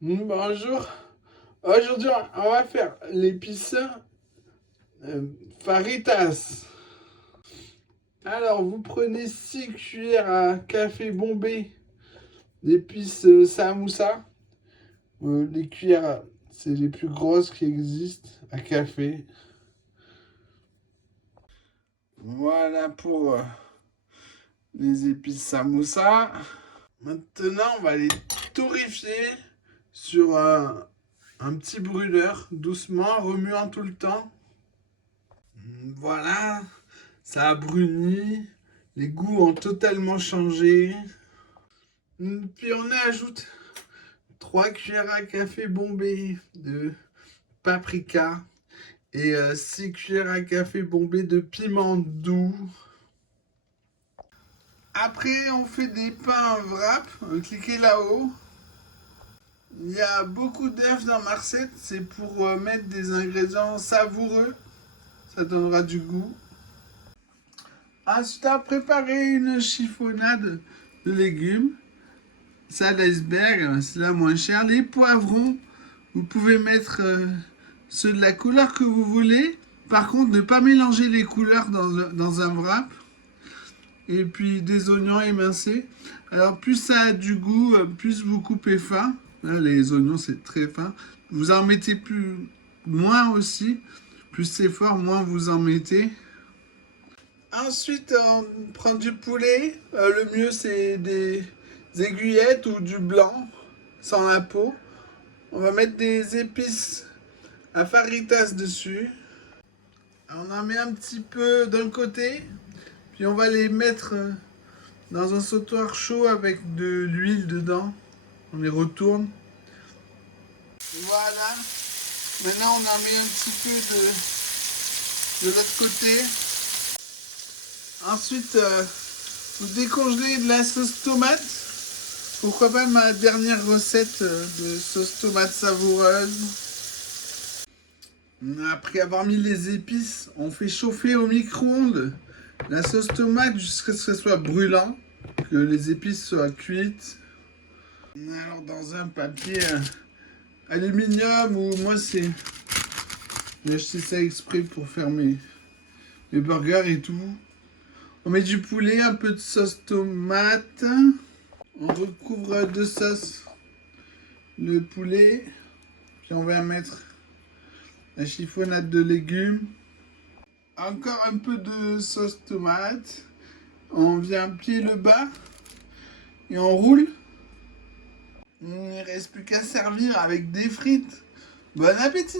Bonjour. Aujourd'hui, on va faire l'épice faritas. Alors, vous prenez 6 cuillères à café bombé d'épices samoussa. Les cuillères, c'est les plus grosses qui existent à café. Voilà pour les épices samoussa. Maintenant, on va les torréfier sur un petit brûleur, doucement, remuant tout le temps. Voilà, ça a bruni, les goûts ont totalement changé. Puis on ajoute 3 cuillères à café bombées de paprika et 6 cuillères à café bombées de piment doux. Après, on fait des pains wrap, cliquez là-haut. Il y a beaucoup d'œufs dans ma recette, c'est pour mettre des ingrédients savoureux, ça donnera du goût. Ensuite, à préparer une chiffonnade de légumes. Ça, l'iceberg, c'est la moins chère. Les poivrons, vous pouvez mettre ceux de la couleur que vous voulez. Par contre, ne pas mélanger les couleurs dans un wrap. Et puis des oignons émincés. Alors, plus ça a du goût, plus vous coupez fin. Là, les oignons, c'est très fin. Vous en mettez moins aussi. Plus c'est fort, moins vous en mettez. Ensuite, on prend du poulet. Le mieux, c'est des aiguillettes ou du blanc, sans la peau. On va mettre des épices à faritas dessus. On en met un petit peu d'un côté. Puis on va les mettre dans un sautoir chaud avec de l'huile dedans. On les retourne. Voilà. Maintenant, on en met un petit peu de l'autre côté. Ensuite, vous décongelez de la sauce tomate. Pourquoi pas ma dernière recette de sauce tomate savoureuse. Après avoir mis les épices, on fait chauffer au micro-ondes la sauce tomate jusqu'à ce que ce soit brûlant, que les épices soient cuites. Alors dans un papier aluminium, ou moi j'ai acheté ça exprès pour faire mes burgers et tout. On met du poulet, un peu de sauce tomate. On recouvre de sauce le poulet. Puis on va mettre la chiffonnade de légumes. Encore un peu de sauce tomate. On vient plier le bas. Et on roule. Il ne reste plus qu'à servir avec des frites. Bon appétit!